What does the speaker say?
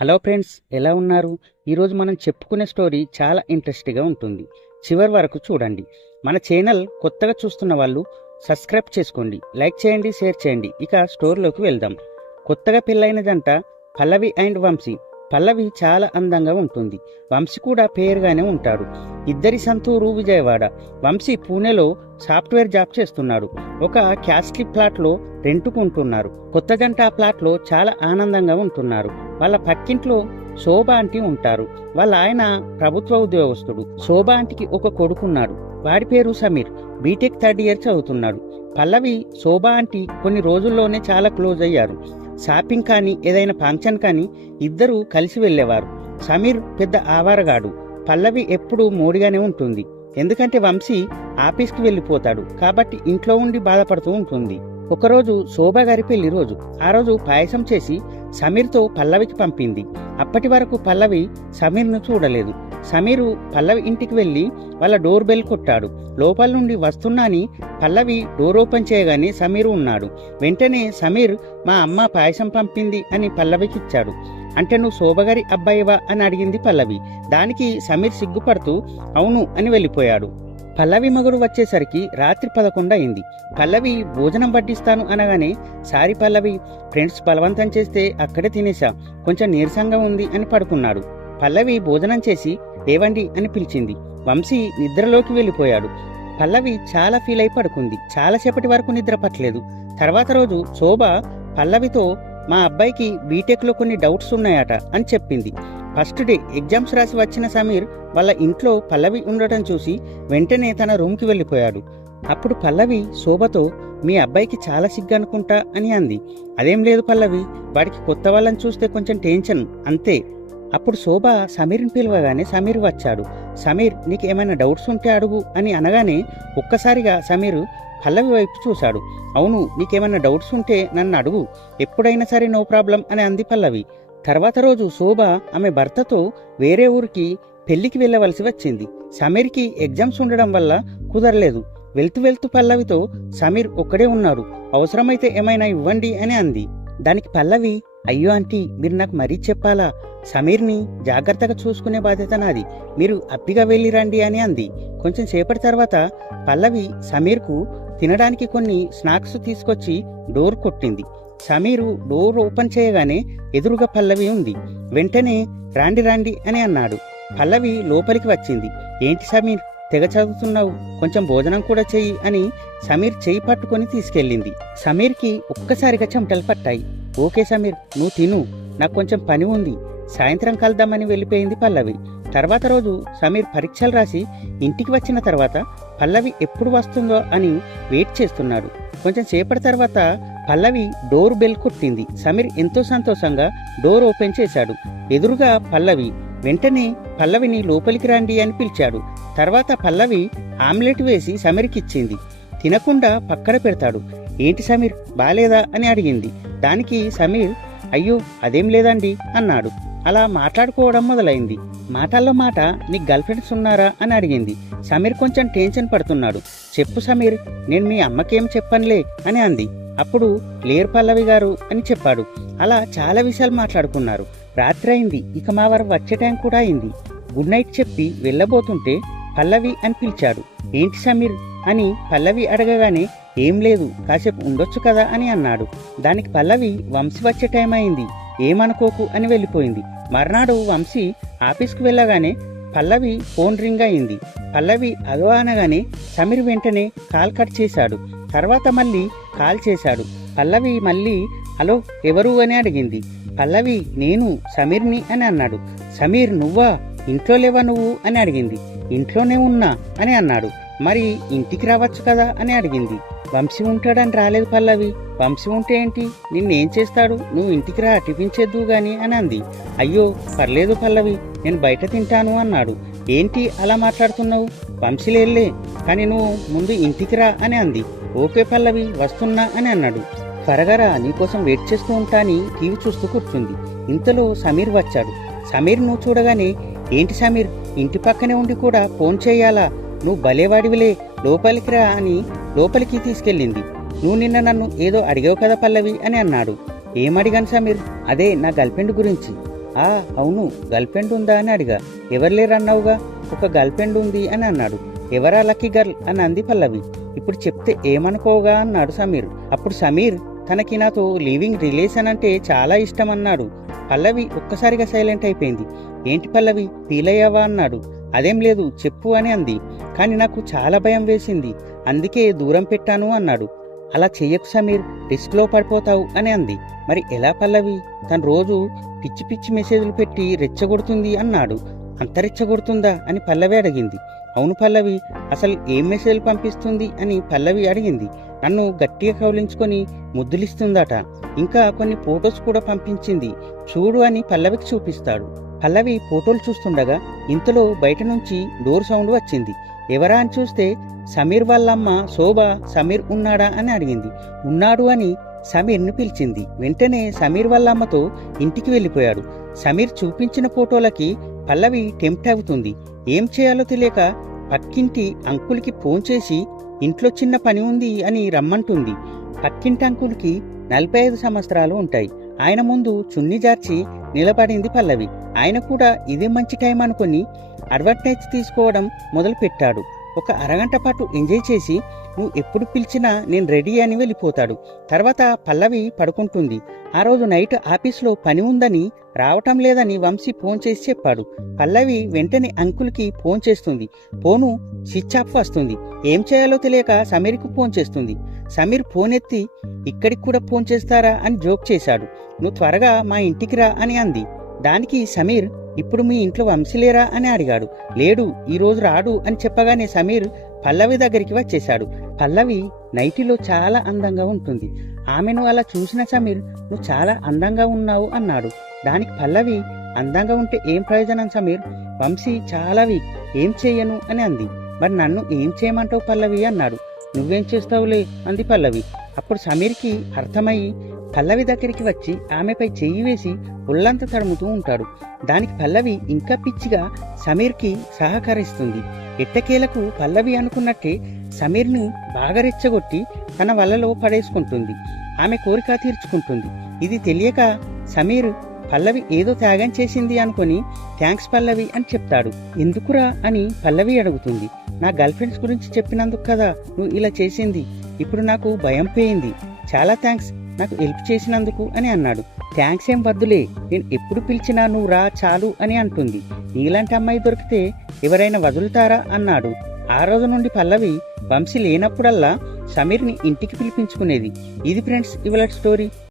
Hello friends, ఎలా ఉన్నారు? ఈరోజు మనం చెప్పుకునే స్టోరీ చాలా ఇంట్రెస్టింగ్గా ఉంటుంది. చివరి వరకు చూడండి. మన ఛానల్ కొత్తగా చూస్తున్న వాళ్ళు సబ్స్క్రైబ్ చేసుకోండి, లైక్ చేయండి, షేర్ చేయండి. ఇక స్టోరీలోకి వెళ్దాం. కొత్తగా పెళ్ళైనదంట పల్లవి అండ్ వంశీ. పల్లవి చాలా అందంగా ఉంటుంది. వంశీ కూడా పేరుగానే ఉంటాడు. ఇద్దరి సంతూరు విజయవాడ. వంశీ పూణేలో సాఫ్ట్వేర్ జాబ్ చేస్తున్నాడు. ఒక క్యాస్ట్లీ ప్లాట్లో రెంటుకు ఉంటున్నారు. కొత్త జంట ఆ ప్లాట్లో చాలా ఆనందంగా ఉంటున్నారు. వాళ్ళ పక్కింట్లో శోభ ఆంటీ ఉంటారు. వాళ్ళ ఆయన ప్రభుత్వ ఉద్యోగస్తుడు. శోభ ఆంటీకి ఒక కొడుకున్నాడు. వాడి పేరు సమీర్. బీటెక్ 3rd ఇయర్ చదువుతున్నాడు. పల్లవి శోభ ఆంటీ కొన్ని రోజుల్లోనే చాలా క్లోజ్ అయ్యారు. షాపింగ్ కానీ ఏదైనా ఫంక్షన్ కానీ ఇద్దరూ కలిసి వెళ్ళేవారు. సమీర్ పెద్ద ఆవారగాడు. పల్లవి ఎప్పుడూ మూడిగానే ఉంటుంది. ఎందుకంటే వంశీ ఆఫీస్కి వెళ్ళిపోతాడు కాబట్టి ఇంట్లో ఉండి బాధపడుతూ ఉంటుంది. ఒకరోజు శోభ గారి పెళ్లి రోజు. ఆ రోజు పాయసం చేసి సమీర్తో పల్లవికి పంపింది. అప్పటి వరకు పల్లవి సమీర్ను చూడలేదు. సమీరు పల్లవి ఇంటికి వెళ్ళి వాళ్ళ డోర్ బెల్ కొట్టాడు. లోపల నుండి వస్తున్నాని పల్లవి డోర్ ఓపెన్ చేయగానే సమీరు ఉన్నాడు. వెంటనే సమీర్ మా అమ్మ పాయసం పంపింది అని పల్లవికి ఇచ్చాడు. అంటే నువ్వు శోభగారి అబ్బాయివా అని అడిగింది పల్లవి. దానికి సమీర్ సిగ్గుపడుతూ అవును అని వెళ్ళిపోయాడు. పల్లవి మగుడు వచ్చేసరికి రాత్రి 11 అయింది. పల్లవి భోజనం వడ్డిస్తాను అనగానే సారీ పల్లవి, ఫ్రెండ్స్ బలవంతం చేస్తే అక్కడే తినేశా, కొంచెం నీరసంగా ఉంది అని పడుకున్నాడు. పల్లవి భోజనం చేసి లేవండి అని పిలిచింది. వంశీ నిద్రలోకి వెళ్ళిపోయాడు. పల్లవి చాలా ఫీల్ అయి పడుకుంది. చాలాసేపటి వరకు నిద్ర పట్టలేదు. తర్వాత రోజు శోభ పల్లవితో మా అబ్బాయికి బీటెక్లో కొన్ని డౌట్స్ ఉన్నాయట అని చెప్పింది. ఫస్ట్ డే ఎగ్జామ్స్ రాసి వచ్చిన సమీర్ వాళ్ళ ఇంట్లో పల్లవి ఉండటం చూసి వెంటనే తన రూమ్కి వెళ్ళిపోయాడు. అప్పుడు పల్లవి శోభతో మీ అబ్బాయికి చాలా సిగ్గు అనుకుంటా అని అంది. అదేం లేదు పల్లవి, వాడికి కొత్త వాళ్ళని చూస్తే కొంచెం టెన్షన్ అంతే. అప్పుడు శోభ సమీర్ని పిలవగానే సమీర్ వచ్చాడు. సమీర్ నీకు ఏమైనా డౌట్స్ ఉంటే అడుగు అని అనగానే ఒక్కసారిగా సమీర్ పల్లవి వైపు చూశాడు. అవును, నీకేమైనా డౌట్స్ ఉంటే నన్ను అడుగు, ఎప్పుడైనా సరే నో ప్రాబ్లం అని అంది పల్లవి. తర్వాత రోజు శోభ ఆమె భర్తతో వేరే ఊరికి పెళ్లికి వెళ్ళవలసి వచ్చింది. సమీర్కి ఎగ్జామ్స్ ఉండడం వల్ల కుదరలేదు. వెళ్తూ పల్లవితో సమీర్ ఒక్కడే ఉన్నాడు, అవసరమైతే ఏమైనా ఇవ్వండి అని అంది. దానికి పల్లవి అయ్యో ఆంటీ, మీరు నాకు మరీ చెప్పాలా, సమీర్ని జాగ్రత్తగా చూసుకునే బాధ్యత నాది, మీరు అప్పిగా వెళ్ళిరండి అని అంది. కొంచెం సేపటి తర్వాత పల్లవి సమీర్కు తినడానికి కొన్ని స్నాక్స్ తీసుకొచ్చి డోర్ కొట్టింది. సమీరు డోర్ ఓపెన్ చేయగానే ఎదురుగా పల్లవి ఉంది. వెంటనే రాండి అని అన్నాడు. పల్లవి లోపలికి వచ్చింది. ఏంటి సమీర్, తెగ చదువుతున్నావు, కొంచెం భోజనం కూడా చెయ్యి అని సమీర్ చేయి పట్టుకొని తీసుకెళ్ళింది. సమీర్కి ఒక్కసారిగా చెమటలు పట్టాయి. ఓకే సమీర్, నువ్వు తిను, నాకు కొంచెం పని ఉంది, సాయంత్రం కలుద్దామని వెళ్ళిపోయింది పల్లవి. తర్వాత రోజు సమీర్ పరీక్షలు రాసి ఇంటికి వచ్చిన తర్వాత పల్లవి ఎప్పుడు వస్తుందో అని వెయిట్ చేస్తున్నాడు. కొంచెం సేపటి తర్వాత పల్లవి డోర్ బెల్ కొట్టింది. సమీర్ ఎంతో సంతోషంగా డోర్ ఓపెన్ చేశాడు. ఎదురుగా పల్లవి. వెంటనే పల్లవిని లోపలికి రండి అని పిలిచాడు. తర్వాత పల్లవి ఆమ్లెట్ వేసి సమీర్కి ఇచ్చింది. తినకుండా పక్కన పెడతాడు. ఏంటి సమీర్, బాలేదా అని అడిగింది. దానికి సమీర్ అయ్యో అదేం లేదండి అన్నాడు. అలా మాట్లాడుకోవడం మొదలైంది. మాటల్లో మాట నీకు గర్ల్ ఫ్రెండ్స్ ఉన్నారా అని అడిగింది. సమీర్ కొంచెం టెన్షన్ పడుతున్నాడు. చెప్పు సమీర్, నేను మీ అమ్మకేం చెప్పనులే అని అంది. అప్పుడు లేరు పల్లవి గారు అని చెప్పాడు. అలా చాలా విషయాలు మాట్లాడుకున్నారు. రాత్రి అయింది. ఇక మా వారు వచ్చే టైం కూడా అయింది. గుడ్ నైట్ చెప్పి వెళ్ళబోతుంటే పల్లవి అని పిలిచాడు. ఏంటి సమీర్ అని పల్లవి అడగగానే ఏం లేదు, కాసేపు ఉండొచ్చు కదా అని అన్నాడు. దానికి పల్లవి వంశీ వచ్చే టైం అయింది, ఏమనుకోకు అని వెళ్ళిపోయింది. మర్నాడు వంశీ ఆఫీస్కు వెళ్ళగానే పల్లవి ఫోన్ రింగ్ అయింది. పల్లవి అదో అనగానే సమీర్ వెంటనే కాల్ కట్ చేశాడు. తర్వాత మళ్ళీ కాల్ చేశాడు. పల్లవి మళ్ళీ హలో ఎవరు అని అడిగింది. పల్లవి నేను సమీర్ని అని అన్నాడు. సమీర్ నువ్వా, ఇంట్లో లేవా నువ్వు అని అడిగింది. ఇంట్లోనే ఉన్నా అని అన్నాడు. మరి ఇంటికి రావచ్చు కదా అని అడిగింది. వంశీ ఉంటాడని రాలేదు పల్లవి. వంశీ ఉంటే ఏంటి, నిన్నేం చేస్తాడు, నువ్వు ఇంటికి రా, టిఫిన్ చేద్దు గాని అని అంది. అయ్యో పర్లేదు పల్లవి, నేను బయట తింటాను అన్నాడు. ఏంటి అలా మాట్లాడుతున్నావు, వంశీ లేలే, కానీ నువ్వు ముందు ఇంటికి రా అని అంది. ఓకే పల్లవి, వస్తున్నా అని అన్నాడు. త్వరగా రా, నీకోసం వెయిట్ చేస్తూ ఉంటా అని టీవీ చూస్తూ కూర్చుంది. ఇంతలో సమీర్ వచ్చాడు. సమీర్ నువ్వు చూడగానే ఏంటి సమీర్, ఇంటి పక్కనే ఉండి కూడా ఫోన్ చేయాలా, నువ్వు భలేవాడివిలే, లోపలికి రా అని లోపలికి తీసుకెళ్ళింది. నువ్వు నిన్న నన్ను ఏదో అడిగావు కదా పల్లవి అని అన్నాడు. ఏమడిగాను సమీర్, అదే నా గర్ల్ ఫ్రెండ్ గురించి. ఆ అవును, గర్ల్ ఫ్రెండ్ ఉందా అని అడిగా. ఎవరు లేరన్నావుగా. ఒక గర్ల్ ఫ్రెండ్ ఉంది అని అన్నాడు. ఎవరా లక్కీ గర్ల్ అని అంది పల్లవి. ఇప్పుడు చెప్తే ఏమనుకోగా అన్నాడు సమీర్. అప్పుడు సమీర్ తనకి నాతో లివింగ్ రిలేషన్ అంటే చాలా ఇష్టం అన్నాడు. పల్లవి ఒక్కసారిగా సైలెంట్ అయిపోయింది. ఏంటి పల్లవి, ఫీల్ అయ్యావా అన్నాడు. అదేం లేదు, చెప్పు అని అంది. కానీ నాకు చాలా భయం వేసింది, అందుకే దూరం పెట్టాను అన్నాడు. అలా చెయ్యకు సమీర్, రిస్క్లో పడిపోతావు అని అంది. మరి ఎలా పల్లవి, తను రోజు పిచ్చి పిచ్చి మెసేజ్లు పెట్టి రెచ్చగొడుతుంది అన్నాడు. అంత రెచ్చగొడుతుందా అని పల్లవి అడిగింది. అవును పల్లవి, అసలు ఏం మెసేజ్లు పంపిస్తుంది అని పల్లవి అడిగింది. నన్ను గట్టిగా కౌలించుకొని ముద్దులిస్తుందట, ఇంకా కొన్ని ఫొటోస్ కూడా పంపించింది, చూడు అని పల్లవికి చూపిస్తాడు. పల్లవి ఫోటోలు చూస్తుండగా ఇంతలో బయట నుంచి డోర్ సౌండ్ వచ్చింది. ఎవరా అని చూస్తే సమీర్ వాళ్ళమ్మ శోభ సమీర్ ఉన్నాడా అని అడిగింది. ఉన్నాడు అని సమీర్ని పిలిచింది. వెంటనే సమీర్ వాళ్ళమ్మతో ఇంటికి వెళ్ళిపోయాడు. సమీర్ చూపించిన ఫోటోలకి పల్లవి టెంప్ట్ అవుతుంది. ఏం చేయాలో తెలియక పక్కింటి అంకుల్కి ఫోన్ చేసి ఇంట్లో చిన్న పని ఉంది అని రమ్మంటుంది. పక్కింటి అంకుల్కి 45 సంవత్సరాలు ఉంటాయి. ఆయన ముందు చున్నీ జార్చి నిలబడింది పల్లవి. ఆయన కూడా ఇదే మంచి టైం అనుకుని అడ్వర్టైజ్ తీసుకోవడం మొదలు పెట్టాడు. ఒక అరగంట పాటు ఎంజాయ్ చేసి నువ్వు ఎప్పుడు పిలిచినా నేను రెడీ అని వెళ్ళిపోతాడు. తర్వాత పల్లవి పడుకుంటుంది. ఆ రోజు నైట్ ఆఫీస్లో పని ఉందని రావటం లేదని వంశీ ఫోన్ చేసి చెప్పాడు. పల్లవి వెంటనే అంకుల్కి ఫోన్ చేస్తుంది. ఫోను స్విచ్ ఆఫ్ వస్తుంది. ఏం చేయాలో తెలియక సమీర్కు ఫోన్ చేస్తుంది. సమీర్ ఫోన్ ఎత్తి ఇక్కడికి కూడా ఫోన్ చేస్తారా అని జోక్ చేశాడు. నువ్వు త్వరగా మా ఇంటికి రా అని అంది. దానికి సమీర్ ఇప్పుడు మీ ఇంట్లో వంశీ లేరా అని అడిగాడు. లేడు, ఈరోజు రాడు అని చెప్పగానే సమీర్ పల్లవి దగ్గరికి వచ్చేశాడు. పల్లవి నైటీలో చాలా అందంగా ఉంటుంది. ఆమెను అలా చూసిన సమీర్ నువ్వు చాలా అందంగా ఉన్నావు అన్నాడు. దానికి పల్లవి అందంగా ఉంటే ఏం ప్రయోజనం సమీర్, వంశీ చాలా వీక్, ఏం చెయ్యను అని అంది. మరి నన్ను ఏం చేయమంటావు పల్లవి అన్నాడు. నువ్వేం చేస్తావులే అంది పల్లవి. అప్పుడు సమీర్కి అర్థమయ్యి పల్లవి దగ్గరికి వచ్చి ఆమెపై చెయ్యి వేసి ఒళ్ళంతా తడుముతూ ఉంటాడు. దానికి పల్లవి ఇంకా పిచ్చిగా సమీర్కి సహకరిస్తుంది. ఎట్టకేలకు పల్లవి అనుకున్నట్టే సమీర్ని బాగా రెచ్చగొట్టి తన వలలో పడేసుకుంటుంది. ఆమె కోరిక తీర్చుకుంటుంది. ఇది తెలియక సమీర్ పల్లవి ఏదో త్యాగం చేసింది అనుకొని థ్యాంక్స్ పల్లవి అని చెప్తాడు. ఎందుకురా అని పల్లవి అడుగుతుంది. నా గర్ల్ ఫ్రెండ్స్ గురించి చెప్పినందుకు కదా నువ్వు ఇలా చేసింది, ఇప్పుడు నాకు భయం పోయింది, చాలా థ్యాంక్స్ నాకు హెల్ప్ చేసినందుకు అని అన్నాడు. థ్యాంక్స్ ఏం వద్దులే, నేను ఎప్పుడు పిలిచినా నువ్వు రా చాలు అని అంటుంది. నీలాంటి అమ్మాయి దొరికితే ఎవరైనా వదులుతారా అన్నాడు. ఆ రోజు నుండి పల్లవి వంశీ లేనప్పుడల్లా సమీర్ని ఇంటికి పిలిపించుకునేది. ఇది ఫ్రెండ్స్ ఇవాళ స్టోరీ.